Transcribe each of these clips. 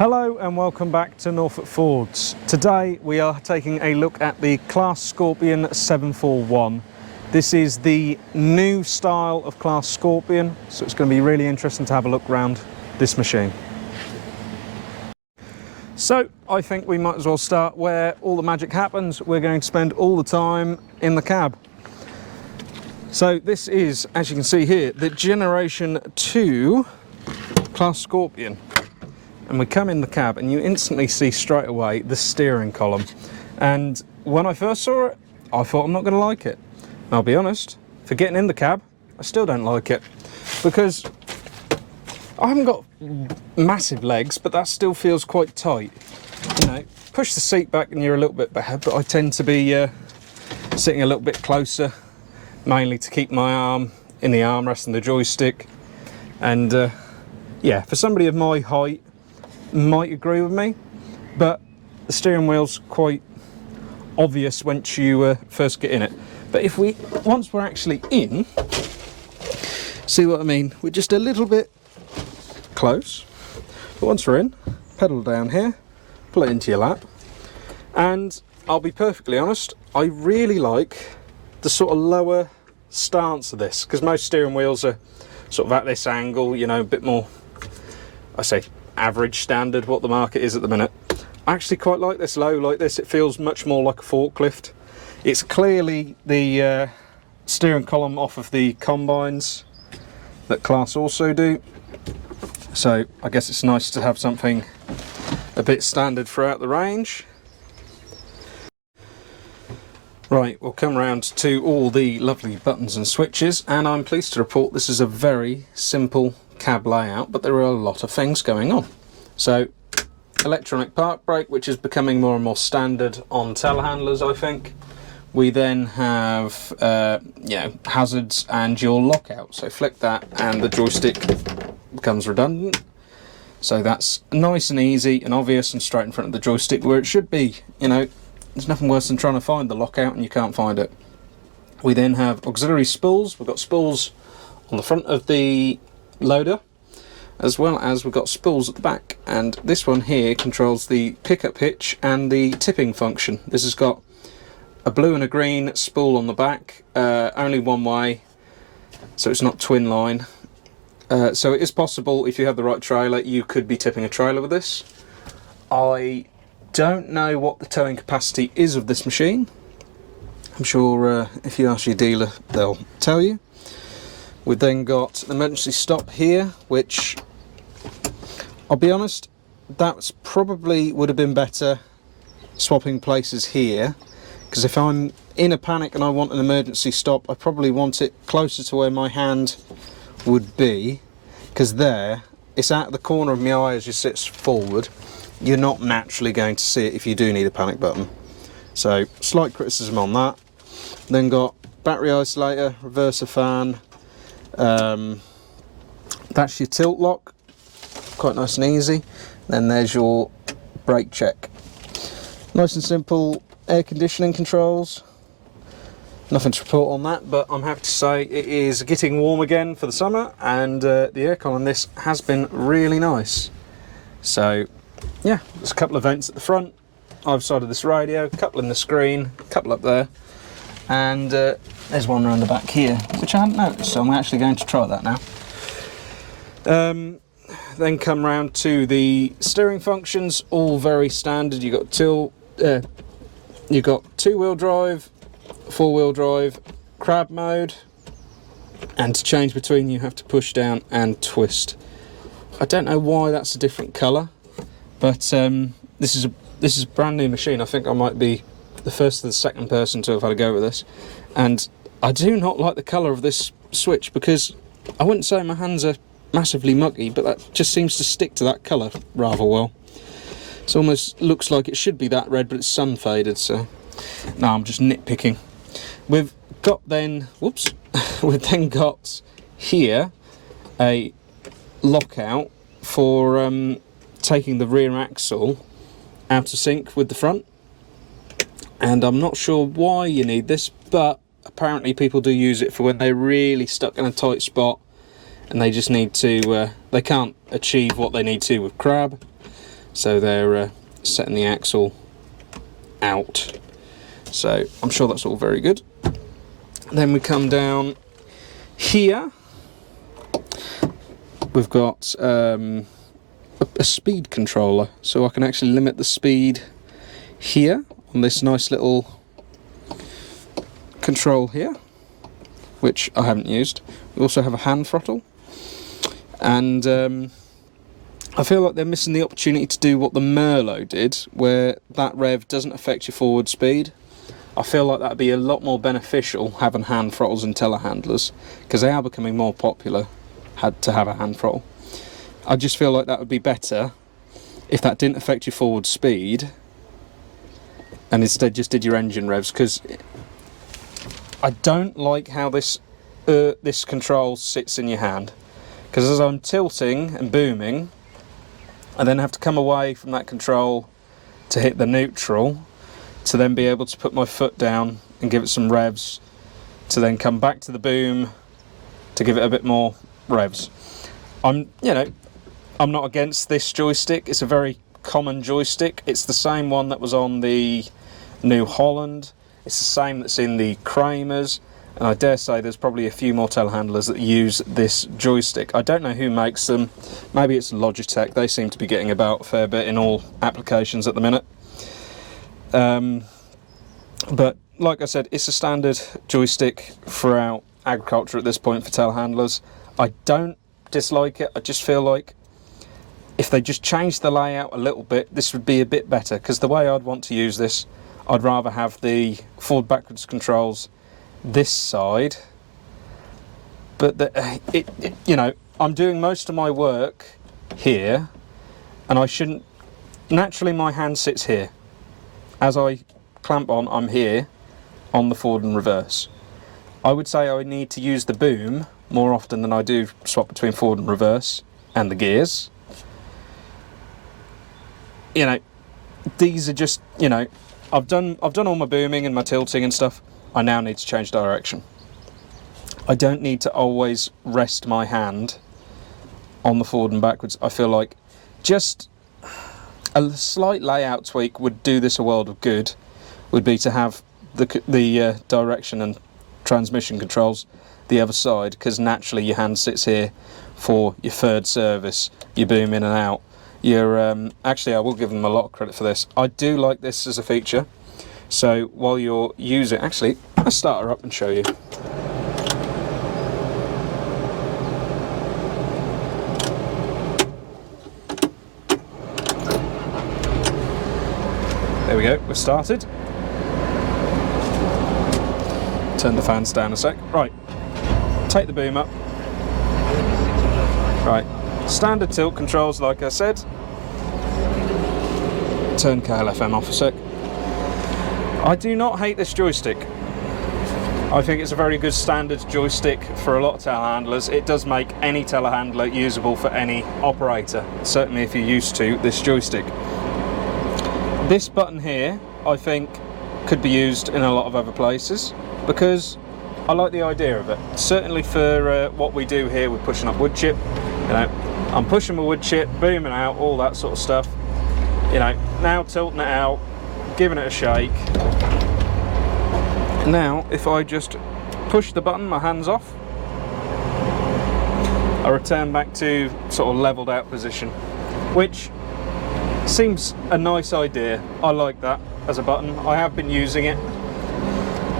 Hello and welcome back to Norfolkfords. Today we are taking a look at the Claas Scorpion 741. This is the new style of Claas Scorpion, so it's going to be really interesting to have a look around this machine. So I think we might as well start where all the magic happens. We're going to spend all the time in the cab. So this is, as you can see here, the Generation 2 Claas Scorpion. And we come in the cab and you instantly see straight away the steering column. And when I first saw it, I thought I'm not going to like it. And I'll be honest, for getting in the cab, I still don't like it. Because I haven't got massive legs, but that still feels quite tight. You know, push the seat back and you're a little bit better, but I tend to be sitting a little bit closer, mainly to keep my arm in the armrest and the joystick. And yeah, for somebody of my height, might agree with me, but the steering wheel's quite obvious once you first get in it. But once we're actually in, see what I mean? We're just a little bit close, but once we're in, pedal down here, pull it into your lap, and I'll be perfectly honest, I really like the sort of lower stance of this, because most steering wheels are sort of at this angle, you know, a bit more, I say, average standard, what the market is at the minute. I actually quite like this low like this. It feels much more like a forklift. It's clearly the steering column off of the combines that Claas also do, so I guess it's nice to have something a bit standard throughout the range. Right, we'll come round to all the lovely buttons and switches, and I'm pleased to report this is a very simple cab layout, but there are a lot of things going on. So electronic park brake, which is becoming more and more standard on telehandlers, I think. We then have you know, hazards and your lockout, so flick that and the joystick becomes redundant. So that's nice and easy and obvious and straight in front of the joystick where it should be. You know, there's nothing worse than trying to find the lockout and you can't find it. We then have auxiliary spools. We've got spools on the front of the loader, as well as we've got spools at the back, and this one here controls the pickup hitch and the tipping function. This has got a blue and a green spool on the back, only one way, so it's not twin line. So it is possible, if you have the right trailer, you could be tipping a trailer with this. I don't know what the towing capacity is of this machine. I'm sure if you ask your dealer they'll tell you. We've then got an emergency stop here, which, I'll be honest, that's probably would have been better swapping places here, because if I'm in a panic and I want an emergency stop, I probably want it closer to where my hand would be, because there, it's out of the corner of my eye as you sit forward. You're not naturally going to see it if you do need a panic button. So, slight criticism on that. Then got battery isolator, reverser fan. That's your tilt lock, quite nice and easy. Then there's your brake check. Nice and simple air conditioning controls. Nothing to report on that, but I'm happy to say it is getting warm again for the summer, and the aircon on this has been really nice. So yeah, there's a couple of vents at the front, either side of this radio, a couple in the screen, a couple up there, and there's one around the back here, which I hadn't noticed, so I'm actually going to try that now. Then come round to the steering functions, all very standard. You've got two-wheel drive, four-wheel drive, crab mode, and to change between you have to push down and twist. I don't know why that's a different colour, but this is a brand new machine. I think I might be the first or the second person to have had a go with this, and I do not like the colour of this switch, because I wouldn't say my hands are massively muggy, but that just seems to stick to that colour rather well. It almost looks like it should be that red, but it's sun faded, so no, I'm just nitpicking. We've got then, whoops, we've then got here a lockout for taking the rear axle out of sync with the front, and I'm not sure why you need this, but apparently people do use it for when they're really stuck in a tight spot and they just need to, they can't achieve what they need to with crab. so they're setting the axle out. So I'm sure that's all very good. Then we come down here. We've got a speed controller, so I can actually limit the speed here on this nice little control here, which I haven't used. We also have a hand throttle, and I feel like they're missing the opportunity to do what the Merlot did, where that rev doesn't affect your forward speed. I feel like that would be a lot more beneficial having hand throttles and telehandlers, because they are becoming more popular to have a hand throttle. I just feel like that would be better if that didn't affect your forward speed and instead just did your engine revs, because I don't like how this control sits in your hand, because as I'm tilting and booming, I then have to come away from that control to hit the neutral, to then be able to put my foot down and give it some revs, to then come back to the boom to give it a bit more revs. I'm not against this joystick. It's a very common joystick. It's the same one that was on the New Holland. It's the same that's in the Kramers, and I dare say there's probably a few more telehandlers that use this joystick. I don't know who makes them. Maybe it's Logitech. They seem to be getting about a fair bit in all applications at the minute. But like I said, it's a standard joystick throughout agriculture at this point for telehandlers. I don't dislike it. I just feel like if they just changed the layout a little bit, this would be a bit better, because the way I'd want to use this, I'd rather have the forward backwards controls this side, but I'm doing most of my work here, and I shouldn't. Naturally my hand sits here. As I clamp on, I'm here on the forward and reverse. I would say I need to use the boom more often than I do swap between forward and reverse and the gears. These are just, I've done all my booming and my tilting and stuff. I now need to change direction. I don't need to always rest my hand on the forward and backwards. I feel like just a slight layout tweak would do this a world of good, would be to have the direction and transmission controls the other side, because naturally your hand sits here for your third service, your boom in and out. Actually, I will give them a lot of credit for this. I do like this as a feature. So while you're using, actually, I'll start her up and show you. There we go, we're started. Turn the fans down a sec. Right, take the boom up. Right, standard tilt controls, like I said. Turn KLFM off a sec. I do not hate this joystick. I think it's a very good standard joystick for a lot of telehandlers. It does make any telehandler usable for any operator, certainly if you're used to this joystick. This button here, I think, could be used in a lot of other places, because I like the idea of it. Certainly for what we do here with pushing up wood chip. I'm pushing my wood chip, booming out, all that sort of stuff. Now tilting it out, giving it a shake. Now, if I just push the button, my hand's off, I return back to sort of leveled out position, which seems a nice idea. I like that as a button. I have been using it.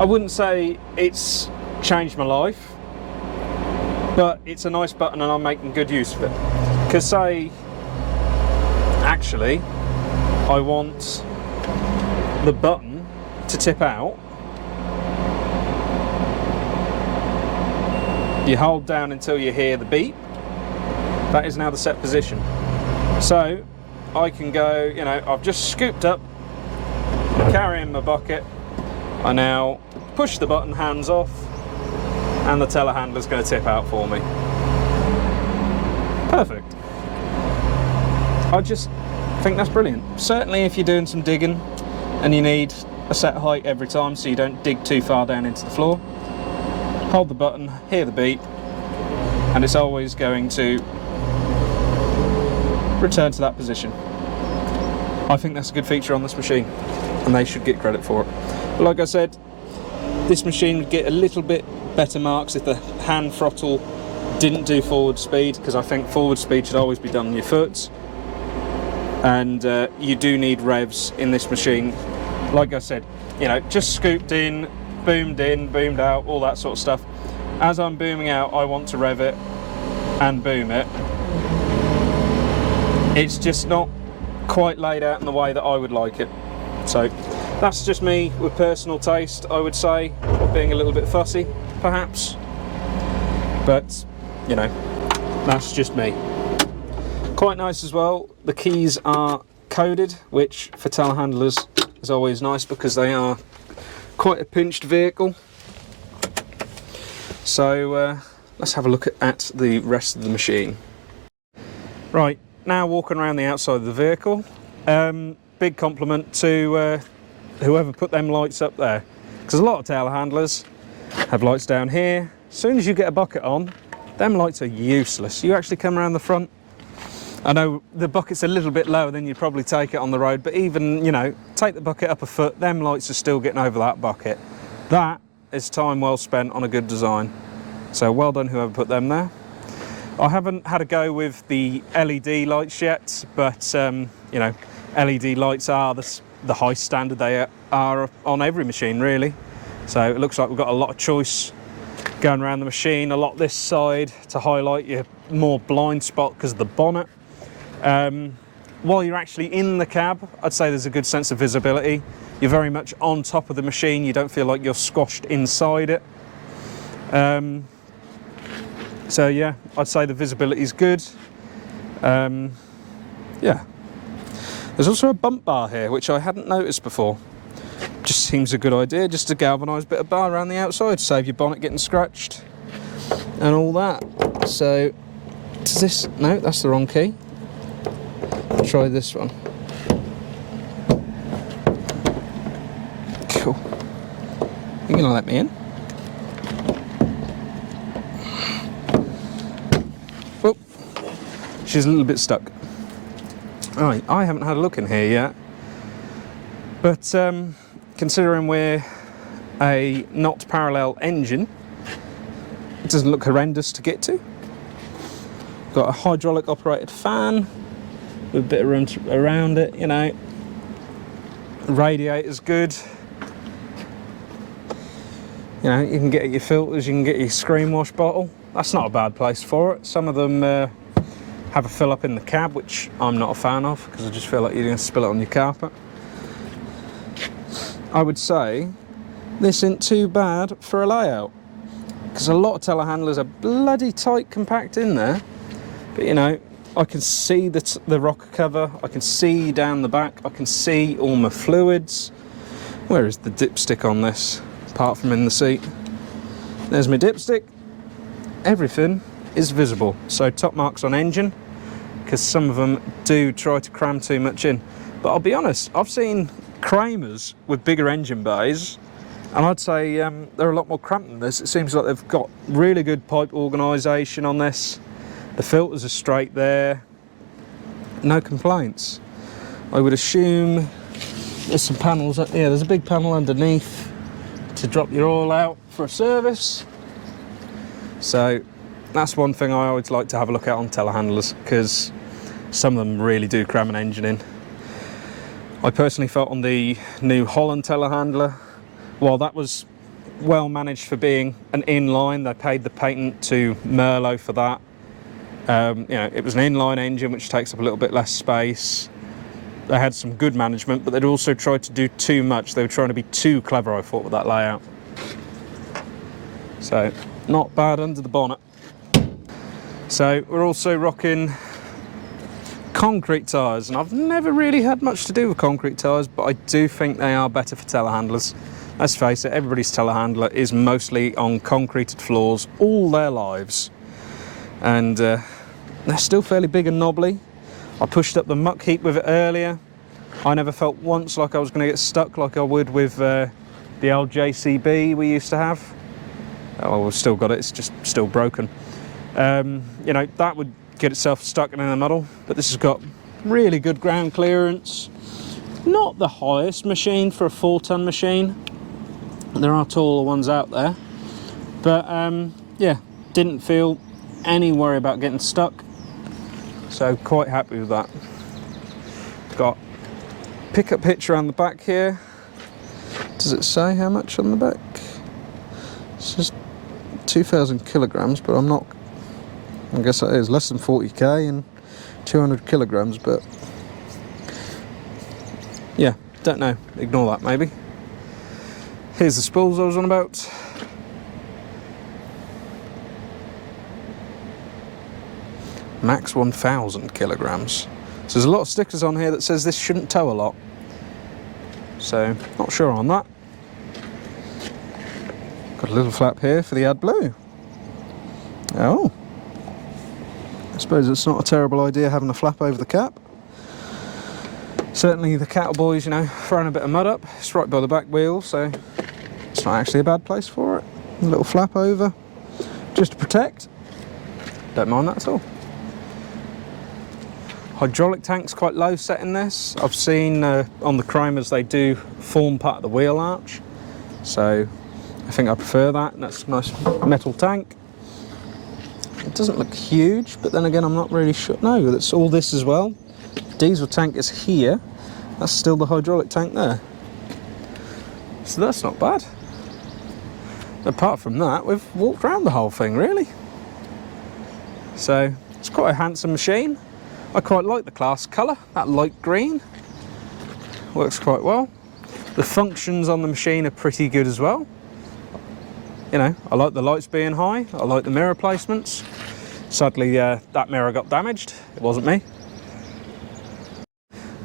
I wouldn't say it's changed my life, but it's a nice button and I'm making good use of it. Because say, actually, I want the button to tip out. You hold down until you hear the beep. That is now the set position. So I can go, I've just scooped up, carrying my bucket. I now push the button, hands off, and the telehandler's going to tip out for me. Perfect. I just think that's brilliant. Certainly if you're doing some digging and you need a set height every time so you don't dig too far down into the floor, hold the button, hear the beep, and it's always going to return to that position. I think that's a good feature on this machine, and they should get credit for it. But like I said, this machine would get a little bit better marks if the hand throttle didn't do forward speed, because I think forward speed should always be done on your foot, and you do need revs in this machine. Like I said, you know, just scooped in, boomed out, all that sort of stuff. As I'm booming out, I want to rev it and boom it. It's just not quite laid out in the way that I would like it. So that's just me with personal taste, I would say, being a little bit fussy perhaps, but you know, that's just me. Quite nice as well, the keys are coded, which for telehandlers is always nice because they are quite a pinched vehicle. So let's have a look at the rest of the machine. Right, now walking around the outside of the vehicle, big compliment to whoever put them lights up there, because a lot of telehandlers have lights down here. As soon as you get a bucket on, them lights are useless. You actually come around the front, I know the bucket's a little bit lower than you'd probably take it on the road, but even, you know, take the bucket up a foot, them lights are still getting over that bucket. That is time well spent on a good design. So well done whoever put them there. I haven't had a go with the LED lights yet, but you know, LED lights are the high standard they are on every machine really. So it looks like we've got a lot of choice going around the machine, a lot this side to highlight your more blind spot because of the bonnet. While you're actually in the cab, I'd say there's a good sense of visibility. You're very much on top of the machine, you don't feel like you're squashed inside it. So yeah, I'd say the visibility is good. Yeah. There's also a bump bar here, which I hadn't noticed before. Just seems a good idea, just a galvanised bit of bar around the outside, save your bonnet getting scratched and all that. So, does this, no, that's the wrong key. Try this one. Cool. You gonna let me in? Oh, she's a little bit stuck. Right, I haven't had a look in here yet, but considering we're a not parallel engine, it doesn't look horrendous to get to. Got a hydraulic operated fan with a bit of room around it, you know. Radiator's good. You know, you can get your filters, you can get your screen wash bottle. That's not a bad place for it. Some of them have a fill up in the cab, which I'm not a fan of because I just feel like you're going to spill it on your carpet. I would say this isn't too bad for a layout, because a lot of telehandlers are bloody tight compact in there, but you know, I can see the rocker cover, I can see down the back, I can see all my fluids. Where is the dipstick on this, apart from in the seat? There's my dipstick. Everything is visible. So top marks on engine, because some of them do try to cram too much in. But I'll be honest, I've seen Kramers with bigger engine bays, and I'd say they're a lot more cramped than this. It seems like they've got really good pipe organisation on this. The filters are straight there. No complaints. I would assume there's some panels up here. There's a big panel underneath to drop your oil out for a service. So that's one thing I always like to have a look at on telehandlers, because some of them really do cram an engine in. I personally felt on the New Holland telehandler, while that was well managed for being an inline, they paid the patent to Merlot for that. You know, it was an inline engine which takes up a little bit less space. They had some good management, but they'd also tried to do too much. They were trying to be too clever, I thought, with that layout. So, not bad under the bonnet. So, we're also rocking concrete tyres, and I've never really had much to do with concrete tyres, but I do think they are better for telehandlers. Let's face it, everybody's telehandler is mostly on concreted floors all their lives, and they're still fairly big and knobbly. I pushed up the muck heap with it earlier. I never felt once like I was going to get stuck like I would with the old JCB we used to have. Oh, we've still got it, it's just still broken. You know, that would get itself stuck in a muddle, but this has got really good ground clearance. Not the highest machine for a 4-ton machine. There are taller ones out there. But yeah, didn't feel any worry about getting stuck. So quite happy with that. Got pickup hitch around the back here. Does it say how much on the back? It says 2,000 kilograms, but I'm not, I guess that is less than 40k and 200 kilograms, but yeah, don't know, ignore that maybe. Here's the spools I was on about. Max 1,000 kilograms. So there's a lot of stickers on here that says this shouldn't tow a lot. So, not sure on that. Got a little flap here for the AdBlue. Oh. I suppose it's not a terrible idea having a flap over the cap. Certainly the cattle boys, you know, throwing a bit of mud up. It's right by the back wheel, so it's not actually a bad place for it. A little flap over, just to protect. Don't mind that at all. Hydraulic tank's quite low set in this. I've seen on the Chromers they do form part of the wheel arch, so I think I prefer that. And that's a nice metal tank. It doesn't look huge, but then again I'm not really sure. No, that's all this as well. Diesel tank is here. That's still the hydraulic tank there. So that's not bad. Apart from that, we've walked around the whole thing really. So it's quite a handsome machine. I quite like the Claas colour, that light green. Works quite well. The functions on the machine are pretty good as well. You know, I like the lights being high, I like the mirror placements. Sadly, that mirror got damaged, it wasn't me.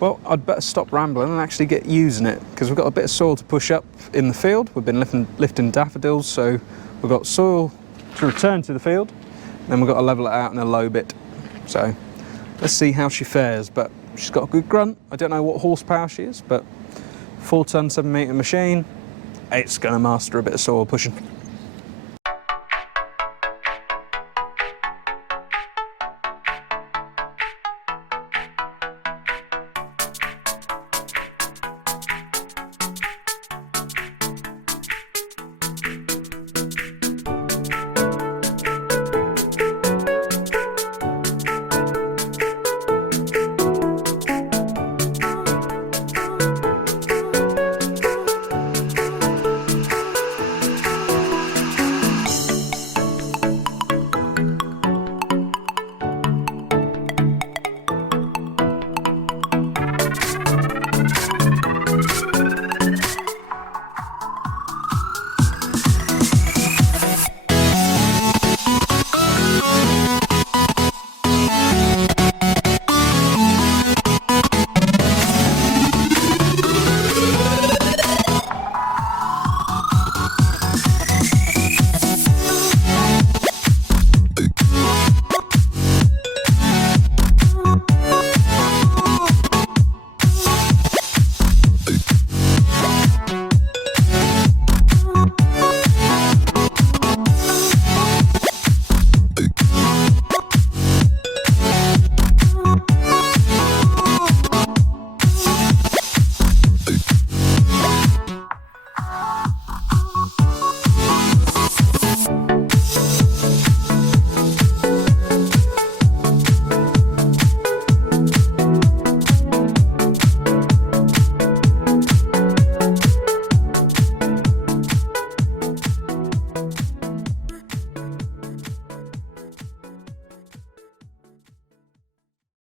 Well, I'd better stop rambling and actually get using it, because we've got a bit of soil to push up in the field. We've been lifting daffodils, so we've got soil to return to the field, then we've got to level it out in a low bit. So let's see how she fares, but she's got a good grunt. I don't know what horsepower she is, but 4-ton, 7-metre machine, it's going to master a bit of soil pushing.